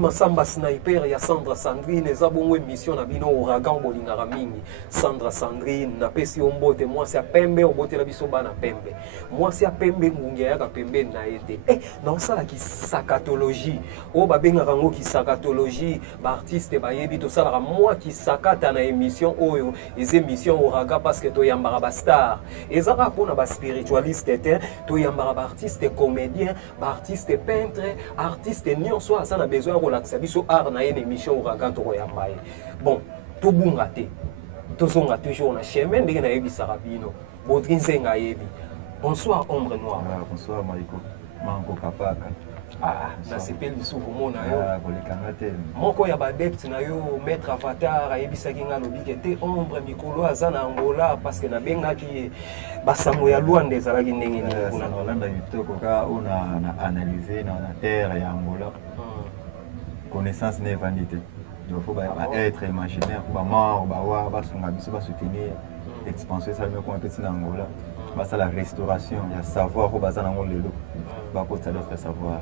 Masamba Sniper ya Sandra Sandrine eza bongo émission na bino Ouragan bolingaka mingi. Sandra Sandrine na pesi ombote mwasi ya pembe obote na biso bana pembe. Mwasi ya pembe ngungi ya pembe na ete. Na osala ki sakatologie. O babengaka ngo ki sakatologie, ba artiste bayebi to sala moi ki sakata na émission oyo, les émissions Ouragan parce que to yambara ba star. Ezaka pona ba spiritualiste to yambara ba artiste comédien, ba artiste peintre, artiste nyonso asana besoin relaxer biso art na une émission Ouragan to yambaye. Bon, to bunga te. To songa toujours na chemin ndenge na yebisaka bino. Bodrinzenga yebi. Bonsoir Ombre Noire. Bonsoir Mariko. Manko Kapaka. Na sepeli lisuku mona yo. Kolikanga te. Moko ya badepte na yo maître Avatar ayebisaki nga lobiki te Ombre mikolo aza na Angola parce que na bengaki basango ya Luanda ezalaki ndenge nini kuna na Holanda kitoko ka ona na analyser na terre ya Angola. Connaissance n'est vanité. Il faut être imaginaire, ba mort, ba wa, ba sunga biso ba soutenir l'expansion ça me ko petit na Angola. Ba ça la restauration, il y a savoir au bazana ngolo lelo. Ba ko ça d'autre savoir.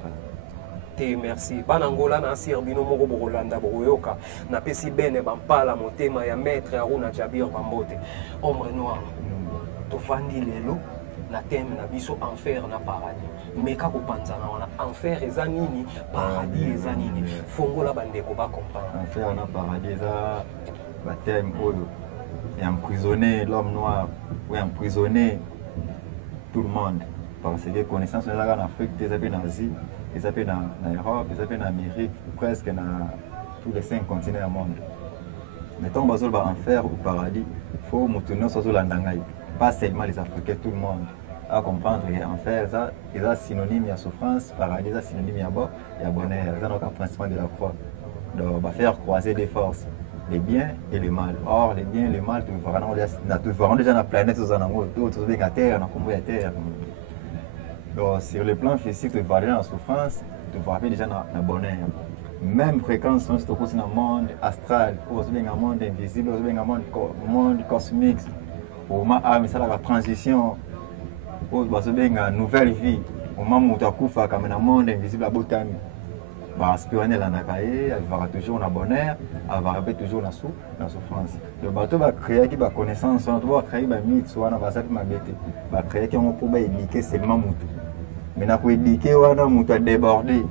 Te merci. Banangola na sirbino moko bokolanda bokoyoka. Na pesi bene bampala motema ya maître Aruna Jabir Bambote. Ombre Noire. To fandi lelo na thème na biso enfer na paradis. Meka ko panzana wana enfer eza nini, paradis eza nini. Fongola bandeko ba comprendre. Enfer na paradis eza ba thème oyo. Et emprisonner l'homme noir ou emprisonner tout le monde. Parce que connaissance on est en Afrique, des appels en Asie, des appels en Europe, des appels en Amérique, presque dans tous les 5 continents du monde. Mettons basol ba enfer ou paradis, faut moutonner sur l'andangai. Pas seulement les Africains, tout le monde. À comprendre que enfer, ça, c'est synonyme de souffrance, paradis, c'est synonyme de bonheur. C'est notre principe de la croix. Donc, on va faire croiser des forces, les biens et le mal. Or, les biens et le mal, nous verrons déjà dans la planète, nous avons d'autres bien à terre, nous avons terre. Donc, sur le plan physique, tu vas dans la souffrance, tu vas déjà dans le bonheur. Même fréquence, nous sommes dans le monde astral, nous sommes dans le monde invisible, nous sommes dans le monde cosmique. Au moment où il y a la transition, où il y a une nouvelle vie, au moment où il y a un monde invisible à Botami, il va aspirer à la il va toujours dans le bonheur, il va toujours dans la souffrance. Le bateau va créer une connaissance, il va créer un mythe, il va créer un peu d'éduquer seulement Moutou. Mais pour éduquer, il va déborder.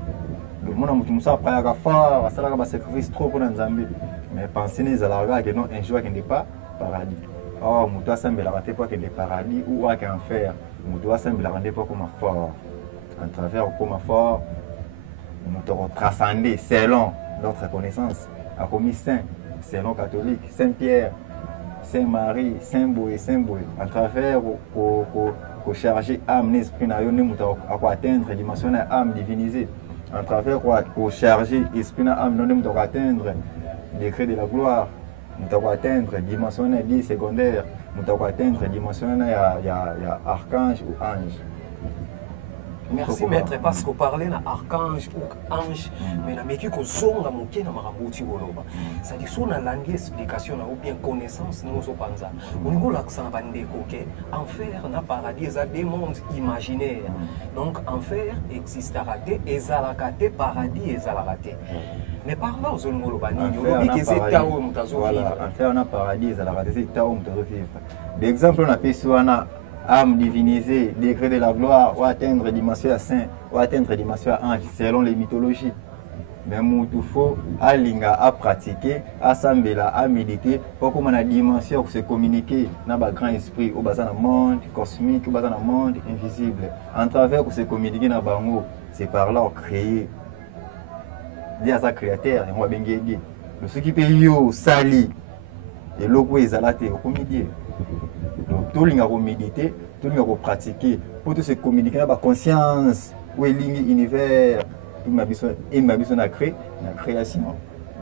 Le monde a après un fort, il va sacrifier trop pour les Zambie. Mais pensez que un jour qui n'est pas paradis. Or, Moutou a semblé la rater pour qu'il y ait paradis ou à qu'en faire. Moutou a semblé la rater pour comme fort. En travers comme fort, Moutou a transcendé selon notre connaissance. A commis saint, selon catholique, Saint-Pierre, Saint-Marie, Saint-Boué, Saint-Boué. En travers, pour charger âme, esprit, Moutou a atteindre la dimension de l'âme divinisée. En travers, pour charger esprit, âme, Moutou a atteindre le décret de la gloire. Nous avons atteindre la dimension de secondaire, nous avons atteindre la dimension de archange ou ange. Merci maître parce que parler na archange ou ange mais na meki ko zonga moké na makambuti boloba. Ça dit sur na langue explication ou bien connaissance nous so panza. Au niveau l'accent bandeko que enfer na paradis ça des mondes imaginaires. Donc enfer existera te ezalaka te paradis ezalaka te. Mais par là, aux Olmolobani, on dit que c'est Tao Moutazo vivre. Enfer na paradis ezalaka te c'est Tao Moutazo vivre. L'exemple on a pris sur âme divinisée, décret de la gloire, ou atteindre la dimension à saint, ou atteindre la dimension à ange, selon les mythologies. Mais il faut à pratiquer, à s'embêler, à méditer, pour qu'on ait la dimension pour se communiquer dans le grand esprit, au bas dans le monde cosmique, au bas dans le monde invisible. En travers pour se communiquer dans le bango, c'est par là créer. Dire à sa créateur, on va bien guider. Ce qui peut y sali, et l'eau est à au comédien. Donc, tout le monde méditer, tout le monde pratiquer, pour se communiquer dans la conscience, où est l'univers, tout ma besoin de créer, la création.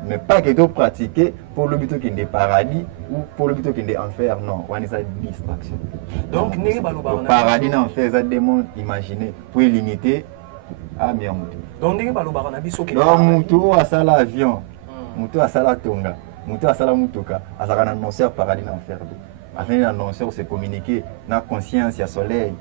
Mais pas que de pratiquer pour le but qu'il y ait paradis ou pour le but qu'il y ait enfer, non, on a une distraction. Donc, le paradis et enfer, c'est des mondes imaginés pour limiter à Miamoutou. Donc, il Moutou a ça l'avion, Moutou a ça la tonga, Moutou a ça la moutouka, a ça annoncé paradis et enfer. Afin d'annoncer, se communiquer dans la conscience, il y a le soleil.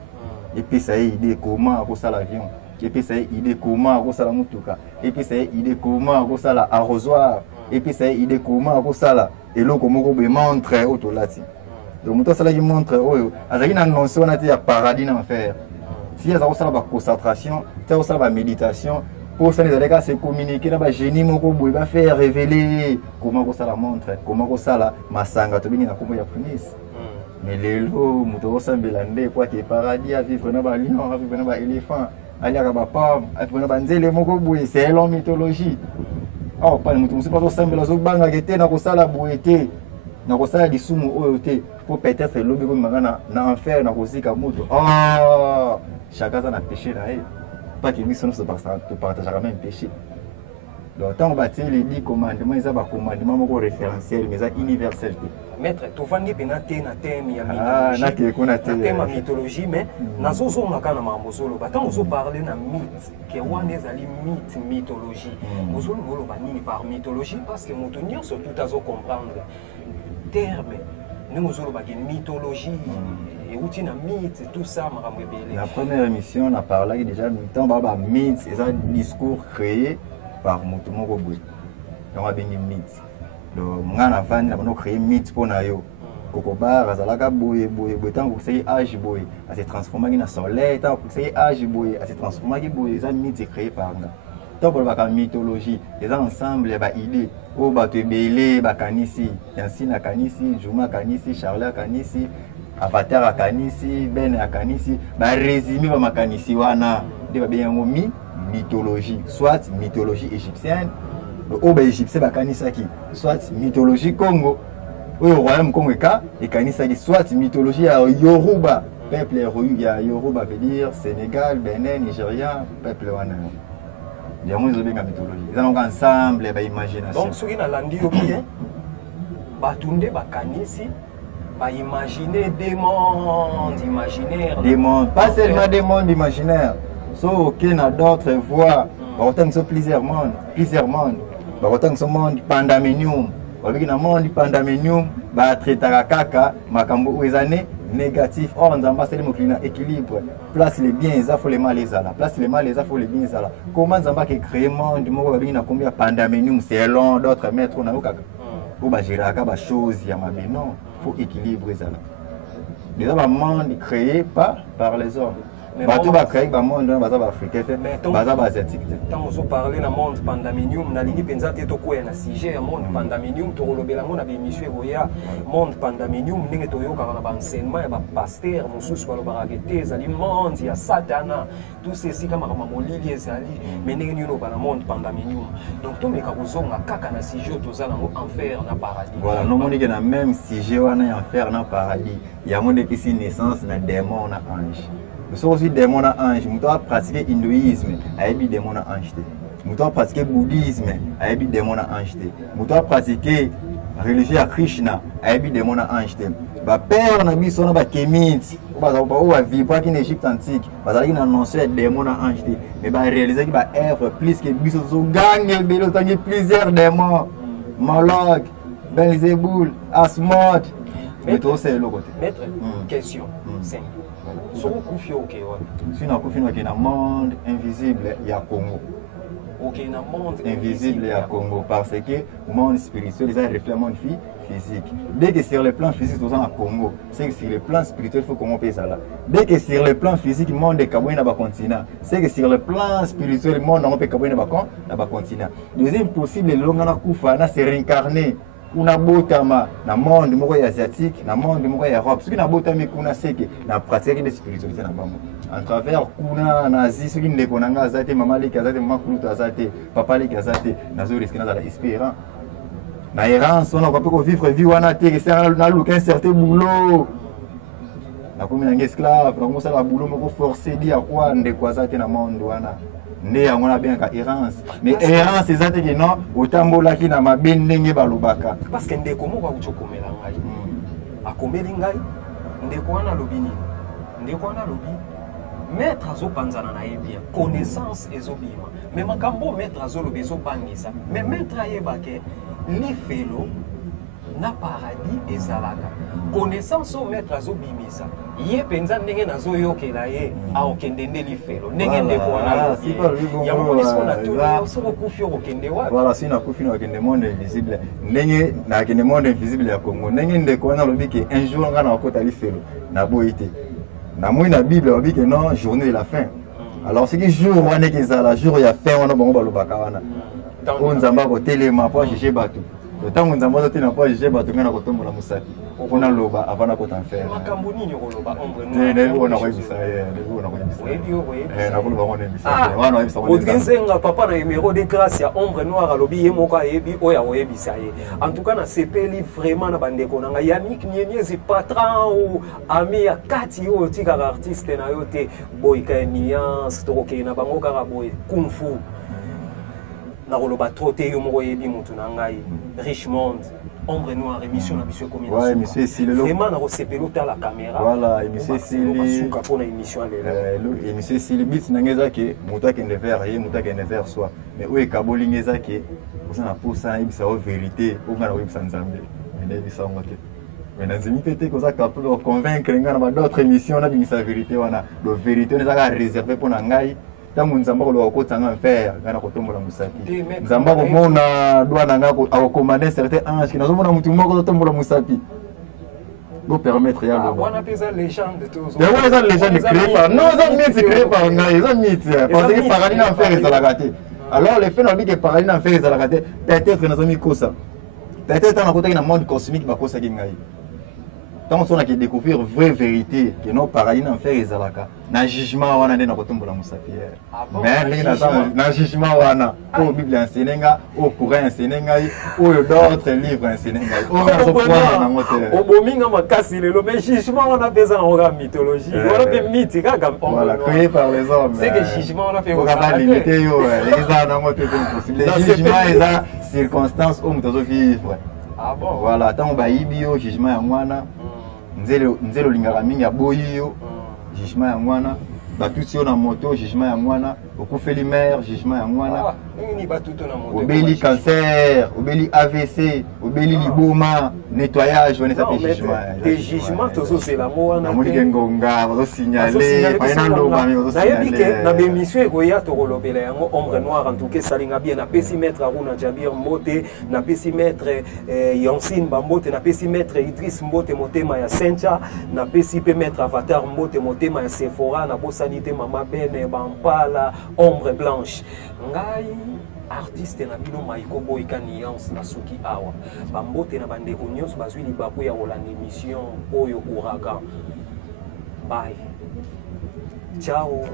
Et puis ça y est, idée comment pour ça l'avion. et puis ça idée comment ko sala mutuka et puis ça idée comment ko sala arrosoir et puis ça idée comment ko sala eloko moko be montre autolati donc muto sala qui montre oyo azaki na notion na ya paradis na enfer si ça ko sala ba concentration ça ko sala ba méditation pour ça les allez se communiquer na ba génie moko boy ba faire révéler comment ko sala montre comment ko sala masanga to bingi na kombo ya prémisse. Mais les lots, nous sommes bellandés, quoi que paradis, à vivre dans les lions, à vivre dans les éléphants, à vivre dans les pommes, à vivre dans les mots, c'est la mythologie. Oh, pas nous sommes pas ensemble, nous sommes banga gete, nous sommes la bouette, nous sommes les sumo oyote, pour peut-être l'objet comme magana, na enfer, nous sommes comme moto. Oh, chacun a péché là, pas que nous sommes se partager le même péché. Donc, tant qu'on bâtit les 10 commandements, ils ont des commandements référentiels, mais ils sont universels. Maître, tu vas dire que tu as un thème de mythologie, mais nous avons parlé de mythe, que nous avons mythe, mythologie. Nous avons parlé par mythologie parce que nous devons surtout comprendre le terme. Nous avons parlé de mythologie, et où il y a mythe, tout ça. La première émission, on a parlé déjà de mythe, c'est un discours créé par Motomo Boboui. On a bien une mythe. Donc, on a créé un mythe pour nous. Kokobar, Azalaka Boye, tant que c'est âge Boye, à se transformer en soleil, tant que c'est âge Boye, à se transformer en Boye, c'est un mythe créé par nous. Tant que la mythologie, les ensembles, les idées, oh, tu es belé, Kanisi, Yansina Kanisi, Juma Kanisi, Charles Kanisi, Avatar Kanisi, Ben Kanisi, résumé ma Kanisi, wana, de bien mythologie, soit mythologie égyptienne, ou égyptien bakanisaki, soit mythologie Congo, ou royaume Congo et kanisaki, soit mythologie Yoruba, peuple Yoruba veut dire Sénégal, Bénin, Nigeria, peuple wana. Il y a mythologie. Ils ont ensemble et imagination. Donc, ce qui est landi bien, batunde bakanisi, imaginer des mondes imaginaires. Des mondes, pas seulement des mondes imaginaires. Sauf qu'il y a d'autres voies, autant que plusieurs mondes, autant que ce monde pandamenium, il y a un monde pandamenium, traiter makambo ouezane négatif. Or on a passé le équilibre. Place les biens, il faut les mal les ala. Place les mal, il faut les biens ala. Comment on va créer un monde, il y a combien pandamenium, c'est long, d'autres maîtres on a ou gérer la chose, il y a non, il faut équilibrer ça. Déjà un monde créé par les hommes. Bato ba créer ba monde dans baza ba africain baza ba asiatique. Tant on parler na monde pandamenium na lingi penza te to ko na sujet monde pandamenium to lobela ngo na be monsieur boya monde pandamenium ndenge to yoka na ba enseignement ya ba pasteur mususu ba lobaka te zali monde ya satana tout ceci kama molili ezali mais ndenge nino ba na monde pandamenium donc to meka kozonga kaka na sujet to za na enfer na paradis. Voilà, non moni que na même sujet wana enfer na paradis ya monde qui si naissance na démon na ange. Nous sommes aussi démons à ange. Nous devons pratiquer l'hindouisme, avec démons à ange. Nous devons pratiquer le bouddhisme, avec démons à ange. Nous devons pratiquer la religion à Krishna, avec démons à ange. Le père n'a pas son kémite, on va vivre en Égypte antique, on va annoncer des démons à ange. Mais on va réaliser qu'il va être plus que gagner plusieurs démons. Moloch, Belzéboul, Asmod. Mais tout c'est le côté. Maître, question simple. Si on a un monde invisible, il y a Congo. Un monde invisible, il y a Congo. Parce que le monde spirituel, il reflète le monde physique. Dès que sur le plan physique, nous sommes à Congo. C'est que sur le plan spirituel, il faut qu'on paye ça là. Dès que sur le plan physique, le monde est Kaboué dans le continent. C'est que sur le plan spirituel, le monde est Kaboué dans le continent. Deuxième possible, le long c'est réincarné. Una botama na monde moko asiatique na monde moko Europe ce qui na botami kuna seke na pratique de spiritualité na bango en travers kuna na Asie ce qui ndeko nanga azate mama leki azate mama kulutu azate papa leki azate nazo risque na la espérant na errance on a pas vivre vie wana te c'est na luka un certain boulot na comme un esclave na ça la boulot moko forcé dire quoi ndeko azate na monde wana né on a bien errance mais errance c'est ça que non otambola ki na mabe ndenge balobaka parce que ndeko moko akuchokomela ngai akomeli ngai ndeko wana lobi nini ndeko wana lobi maître azopanzana na ye bien connaissance ezobima mais makambo maître azolobi ezobangisa mais maître ayebake lifelo na paradis ezalaka connaissance au maître azobimisa ye penza ndenge nazoyokela ye aokende nde lifelo ndenge ndeko wana yango monisiko na tolo soko kufi okende wapi voilà si nakufi nakende monde invisible ndenge nakende monde invisible ya Congo ndenge ndeko wana lobi ke un jour nga nakota lifelo na boyi te na moi na Bible lobi ke non journée de la fin alors c'est que jour wana kezala jour ya fin wana bango balobaka wana on nzamba ko telema po chercher bato tango nzamba zo tena po chercher bato ngana kotombola musaki on a loba avant na kota faire makambo nini koloba ombre no na ko ibisa na ko ibisa na ko loba ngone ibisa wana ibisa Odrinzenga papa na numéro de grâce ya ombre noir alobi ye moko ayebi oya oyebisa ye en tout cas na sepeli vraiment na bandeko nanga Yannick Nyenyezi patron ou ami ya kati yo tika artiste na yo te boy ka nuance to ke na bango ka boy kung fu na koloba troté yo moko yebi mutu na ngai Richmond ombre noir émission na biso combien ouais monsieur Sili vraiment na sepeli ta la caméra voilà monsieur Sili suka pona émission le monsieur Sili bit na ngeza ke mutu akende vers ye mutu akende vers soi mais o ekaboli ngeza ke osana posa ibisa o vérité o ngana o ibisa nzambe mais ibisa ngote mais na zimi tete ko za capable de convaincre ngana ba d'autres émissions na bimisa vérité wana le vérité ne za ka réserver pour na ngai tangu nzamba ko kotanga faire ngana kotombola musapi nzamba ko mona douana ngako akommander certains anges qui nazomona mutu moko kotombola musapi go permettre ya lo wana pesa légende tous mais ouais ça légende créé par non ça mythe créé par ngai ça mythe parce que paradis na faire ça la gâté alors les faits n'ont que paradis na faire ça la gâté peut-être nazomi kosa peut-être na kotaki na monde cosmique ba kosa ki ngai tant on a qui découvrir vraie vérité que non paradis na faire ezalaka na jugement wana nde na kotombola musapi mais ndenge na jugement wana o Bible ensenenga o Coran ensenenga o d'autres livres ensenenga o na sokwana na motel o bominga makasi lelo mais jugement wana pesa na mythologie wala pe mythe kaka voilà créé par les hommes c'est que jugement wana fait on va limiter yo les na motel possible les jugements et la circonstance o mutazo vivre ah bon voilà tant ba ibio jugement ya mwana nzelo lingaka mingi aboyi yo jugement ya mwana batuti yo na moto jugement ya mwana okufeli mère jugement ya mwana obeli cancer obeli AVC obeli liboma nettoyage wana ça fait jugement des jugements tozo c'est la mo wana te ngonga bazo signaler faina loba mi bazo signaler na bémission ekoya to kolobela yango ombre noir en tout cas salinga bien na pesi maître Aruna Jabir Mbote na pesi maître Yansine Bambote na pesi maître Idriss Mbote motema ya Sencha na pesi pe maître Avatar Mbote motema ya Sephora na bosanité mama bene bampala ombre blanche ngai artiste na bino maiko boyika nuance na suki awa bambote na bandeko nyonso bazwi libaku ya kolanda émission oyo Ouragan bye ciao